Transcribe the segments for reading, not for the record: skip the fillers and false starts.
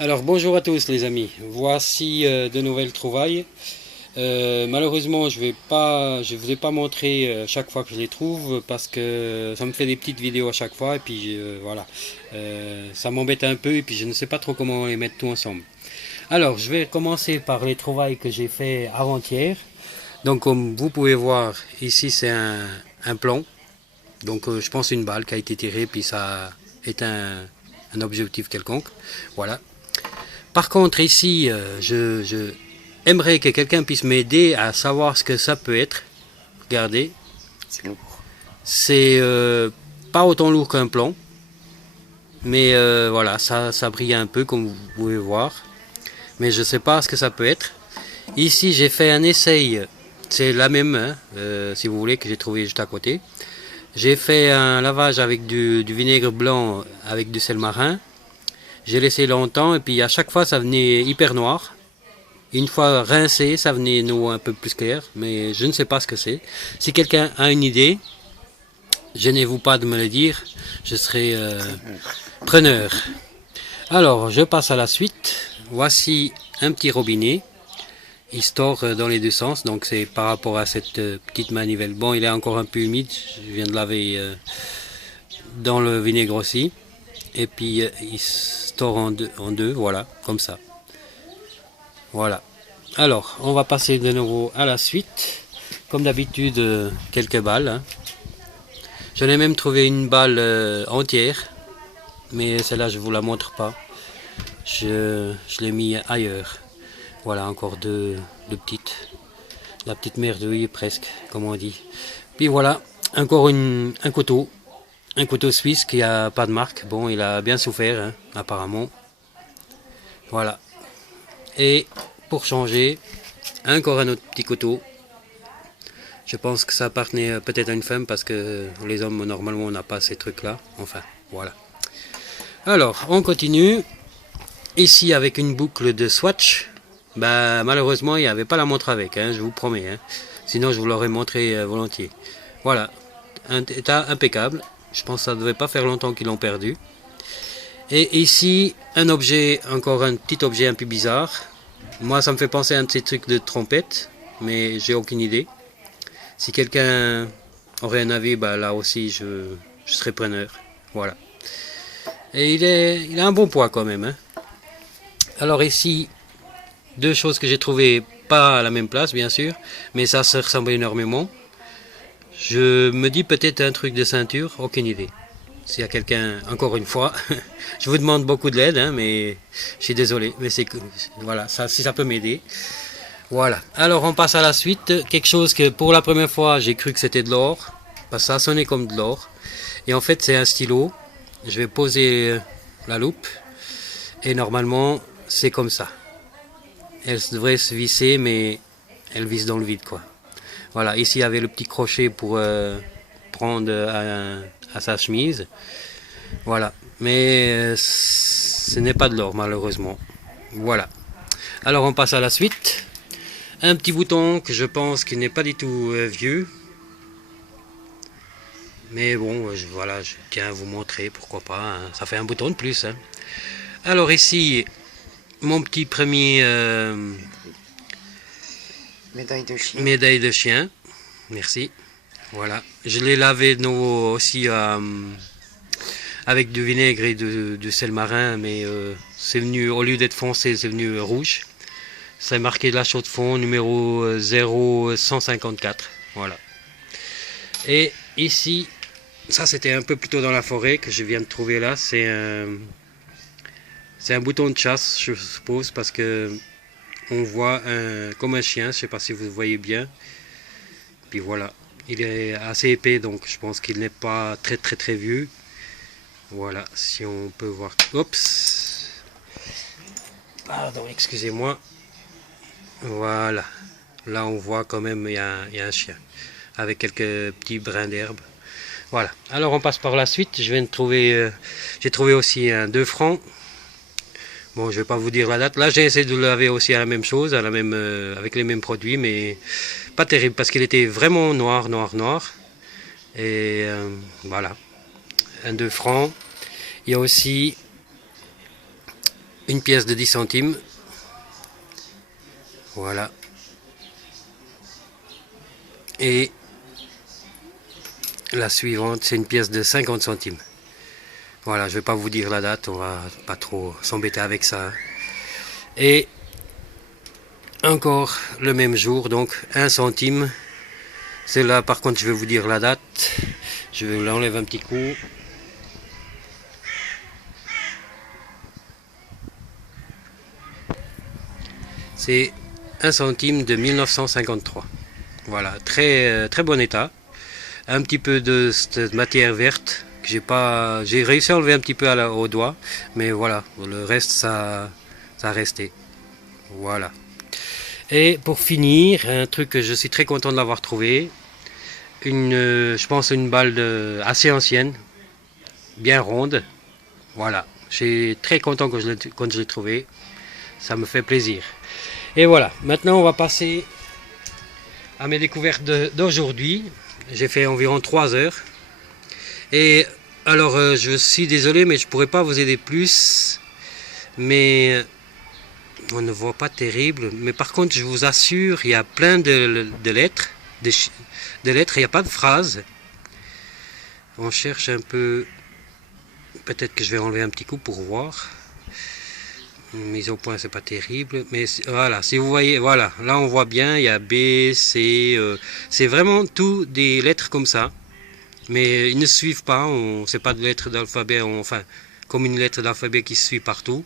Alors bonjour à tous les amis, voici de nouvelles trouvailles. Malheureusement je vous ai pas montré chaque fois que je les trouve parce que ça me fait des petites vidéos à chaque fois et puis voilà. Ça m'embête un peu et puis je ne sais pas trop comment les mettre tout ensemble. Alors je vais commencer par les trouvailles que j'ai fait avant-hier. Donc comme vous pouvez voir ici c'est un plomb, donc je pense une balle qui a été tirée puis ça est un objectif quelconque. Voilà. Par contre, ici, je aimerais que quelqu'un puisse m'aider à savoir ce que ça peut être. Regardez, C'est lourd. c'est pas autant lourd qu'un plomb, mais voilà, ça brille un peu comme vous pouvez voir. Mais je sais pas ce que ça peut être. Ici, j'ai fait un essai, c'est la même, hein, si vous voulez, que j'ai trouvé juste à côté. J'ai fait un lavage avec du vinaigre blanc avec du sel marin. J'ai laissé longtemps et puis à chaque fois ça venait hyper noir. Une fois rincé, ça venait nous un peu plus clair, mais je ne sais pas ce que c'est. Si quelqu'un a une idée, gênez-vous pas de me le dire, je serai preneur. Alors, je passe à la suite. Voici un petit robinet. Il store dans les deux sens, donc c'est par rapport à cette petite manivelle. Bon, il est encore un peu humide, je viens de laver dans le vinaigre aussi. Et puis, il store en deux, voilà, comme ça. Voilà. Alors, on va passer de nouveau à la suite. Comme d'habitude, quelques balles. Hein. J'en ai même trouvé une balle entière, mais celle-là, je ne vous la montre pas. Je l'ai mis ailleurs. Voilà, encore deux petites. La petite merdouille, presque, comme on dit. Puis voilà, encore un couteau. Un couteau suisse qui a pas de marque. Bon, il a bien souffert, hein, apparemment. Voilà. Et pour changer, encore un autre petit couteau. Je pense que ça appartenait peut-être à une femme parce que les hommes, normalement, on n'a pas ces trucs-là. Enfin, voilà. Alors, on continue. Ici, avec une boucle de swatch. Bah, malheureusement, il n'y avait pas la montre avec, hein, je vous promets. Hein. Sinon, je vous l'aurais montré volontiers. Voilà. Un état impeccable. Je pense que ça ne devait pas faire longtemps qu'ils l'ont perdu. Et ici, un objet, encore un petit objet un peu bizarre. Moi, ça me fait penser à un de ces trucs de trompette, mais j'ai aucune idée. Si quelqu'un aurait un avis, bah là aussi je serais preneur. Voilà. Et il a un bon poids quand même. Hein. Alors ici, deux choses que j'ai trouvées pas à la même place, bien sûr, mais ça se ressemble énormément. Je me dis peut-être un truc de ceinture, aucune idée. S'il y a quelqu'un, encore une fois, je vous demande beaucoup de l'aide, hein, mais je suis désolé, mais c'est voilà, ça, si ça peut m'aider. Voilà. Alors on passe à la suite. Quelque chose que pour la première fois j'ai cru que c'était de l'or. Parce que ça sonnait comme de l'or. Et en fait c'est un stylo. Je vais poser la loupe. Et normalement c'est comme ça. Elle devrait se visser mais elle visse dans le vide quoi. Voilà. Ici il y avait le petit crochet pour prendre à sa chemise. Voilà. Mais ce n'est pas de l'or malheureusement. Voilà. Alors on passe à la suite. Un petit bouton que je pense qu'il n'est pas du tout vieux. Mais bon, voilà, je tiens à vous montrer, pourquoi pas. Hein. Ça fait un bouton de plus. Hein. Alors ici, mon petit premier Médaille de chien. médaille de chien. Merci. Voilà. Je l'ai lavé de nouveau aussi avec du vinaigre et du sel marin, mais c'est venu, au lieu d'être foncé, c'est venu rouge. C'est marqué la chaux de fond numéro 0154. Voilà. Et ici, ça c'était un peu plus tôt dans la forêt que je viens de trouver là. C'est un bouton de chasse, je suppose, parce que on voit comme un chien. Je sais pas si vous voyez bien. Puis voilà. Il est assez épais, donc je pense qu'il n'est pas très vieux. Voilà, si on peut voir. Oups. Pardon, excusez-moi. Voilà. Là, on voit quand même il y a un chien avec quelques petits brins d'herbe. Voilà. Alors, on passe par la suite. Je viens de trouver. J'ai trouvé aussi un 2 francs. Bon, je vais pas vous dire la date. Là, j'ai essayé de le laver aussi à la même chose, avec les mêmes produits, mais pas terrible parce qu'il était vraiment noir. Et voilà. Un 2 francs. Il y a aussi une pièce de 10 centimes. Voilà. Et la suivante, c'est une pièce de 50 centimes. Voilà, je vais pas vous dire la date, on va pas trop s'embêter avec ça. Et encore le même jour, donc 1 centime. C'est là, par contre, je vais vous dire la date. Je vais l'enlever un petit coup. C'est 1 centime de 1953. Voilà, très bon état. Un petit peu de cette matière verte que j'ai réussi à enlever un petit peu au doigt, mais voilà, le reste ça a resté. Voilà. Et pour finir, un truc que je suis très content de l'avoir trouvé, je pense une balle assez ancienne, bien ronde. Voilà, je suis très content quand je l'ai trouvé. Ça me fait plaisir. Et voilà, maintenant on va passer à mes découvertes d'aujourd'hui. J'ai fait environ 3 heures. Et alors je suis désolé, mais je pourrais pas vous aider plus. Mais on ne voit pas terrible. Mais par contre, je vous assure, il y a plein de lettres. De lettres, il n'y a pas de phrases. On cherche un peu. Peut-être que je vais enlever un petit coup pour voir. Mise au point, c'est pas terrible, mais voilà, si vous voyez, voilà, là on voit bien, il y a B, C, c'est vraiment tout des lettres comme ça, mais ils ne suivent pas, c'est pas de lettres d'alphabet, enfin, comme une lettre d'alphabet qui se suit partout,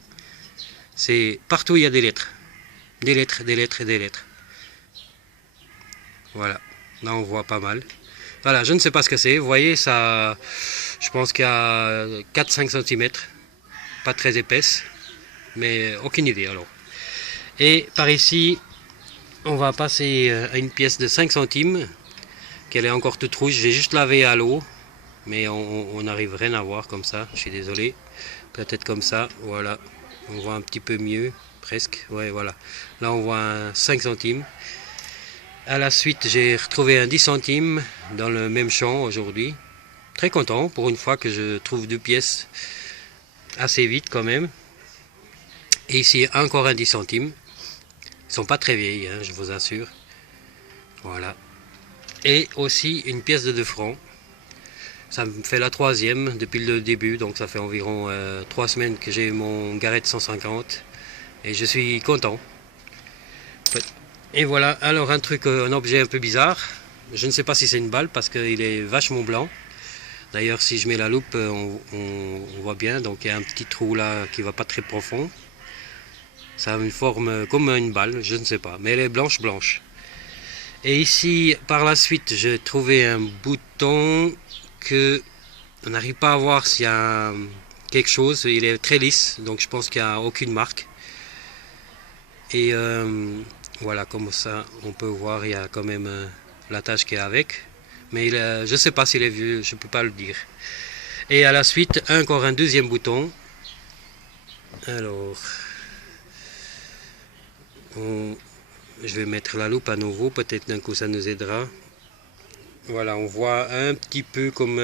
c'est partout il y a des lettres, des lettres, des lettres et des lettres. Voilà, là on voit pas mal. Voilà, je ne sais pas ce que c'est, vous voyez, ça, je pense qu'il y a 4-5 cm, pas très épaisse. Mais aucune idée alors. Et par ici, on va passer à une pièce de 5 centimes, qu'elle est encore toute rouge. J'ai juste lavé à l'eau, mais on n'arrive rien à voir comme ça, je suis désolé. Peut-être comme ça, voilà. On voit un petit peu mieux, presque. Ouais, voilà. Là, on voit un 5 centimes. À la suite, j'ai retrouvé un 10 centimes dans le même champ aujourd'hui. Très content pour une fois que je trouve 2 pièces assez vite quand même. Et ici, encore un 10 centimes. Ils sont pas très vieilles, hein, je vous assure. Voilà. Et aussi une pièce de 2 francs. Ça me fait la 3e depuis le début, donc ça fait environ 3 semaines que j'ai mon Garrett 150. Et je suis content. Et voilà, alors un objet un peu bizarre. Je ne sais pas si c'est une balle parce qu'il est vachement blanc. D'ailleurs, si je mets la loupe, on voit bien. Donc il y a un petit trou là qui va pas très profond. Ça a une forme comme une balle, je ne sais pas, mais elle est blanche. Et ici, par la suite, j'ai trouvé un bouton que on n'arrive pas à voir s'il y a quelque chose. Il est très lisse, donc je pense qu'il n'y a aucune marque. Et voilà, comme ça, on peut voir, il y a quand même l'attache qui est avec. Mais je ne sais pas s'il est vieux, je ne peux pas le dire. Et à la suite, encore un deuxième bouton. Alors... je vais mettre la loupe à nouveau, peut-être d'un coup ça nous aidera. Voilà, on voit un petit peu comme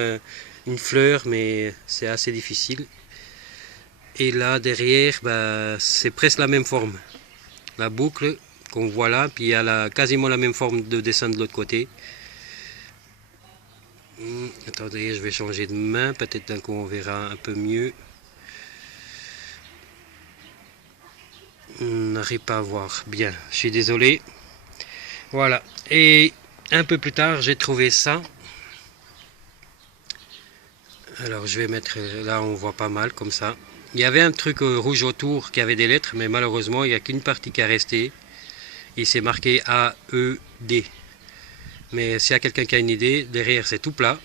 une fleur, mais c'est assez difficile. Et là derrière, bah, c'est presque la même forme. La boucle qu'on voit là, puis il y a quasiment la même forme de dessin de l'autre côté. Attendez, je vais changer de main, peut-être d'un coup on verra un peu mieux. On n'arrive pas à voir bien, je suis désolé. Voilà, et un peu plus tard j'ai trouvé ça. Alors je vais mettre, là on voit pas mal comme ça. Il y avait un truc rouge autour qui avait des lettres, mais malheureusement il n'y a qu'une partie qui est restée. Il s'est marqué A, E, D. Mais s'il y a quelqu'un qui a une idée, derrière c'est tout plat.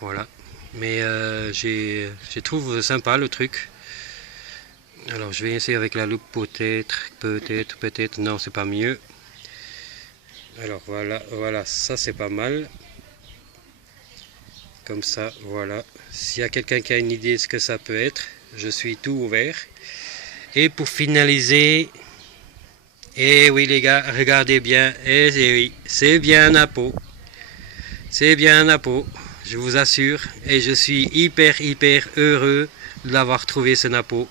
Voilà, mais je trouve sympa le truc. Alors je vais essayer avec la loupe, peut-être, non c'est pas mieux. Alors voilà, ça c'est pas mal. Comme ça, voilà. S'il y a quelqu'un qui a une idée de ce que ça peut être, je suis tout ouvert. Et pour finaliser, eh oui les gars, regardez bien, eh oui, c'est bien un Apo. C'est bien un Apo, je vous assure. Et je suis hyper heureux de l'avoir trouvé ce Napo.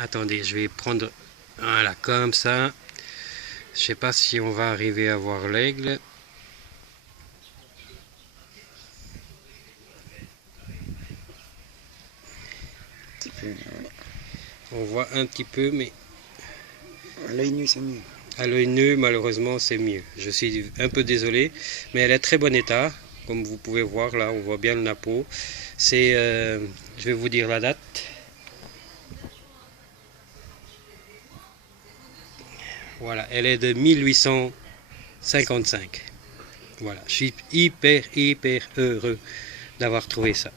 Attendez, je vais prendre, voilà, comme ça. Je sais pas si on va arriver à voir l'aigle. Petit peu, ouais. On voit un petit peu, mais À l'œil nu, c'est mieux. à l'œil nu, malheureusement, c'est mieux. Je suis un peu désolé, mais elle est très bon état. Comme vous pouvez voir, là, on voit bien le napeau. C'est, je vais vous dire la date. Voilà, elle est de 1855. Voilà, je suis hyper heureux d'avoir trouvé ça.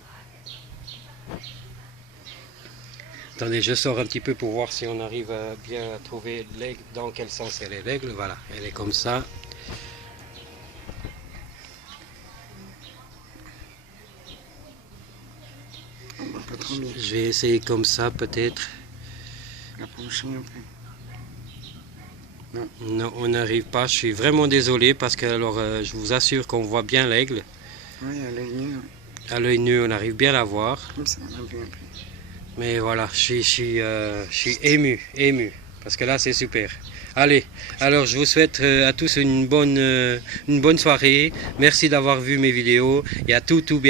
Attendez, je sors un petit peu pour voir si on arrive à bien trouver l'aigle, dans quel sens elle est l'aigle. Voilà, elle est comme ça. On voit pas trop bien. Je vais essayer comme ça peut-être. Approchez un peu. Non, on n'arrive pas. Je suis vraiment désolé parce que alors je vous assure qu'on voit bien l'aigle. Oui, à l'œil nu. À l'œil nu, on arrive bien à la voir. Comme ça, on a vu un peu. Mais voilà, je suis ému. Parce que là, c'est super. Allez, alors je vous souhaite à tous une bonne soirée. Merci d'avoir vu mes vidéos et à tout bientôt.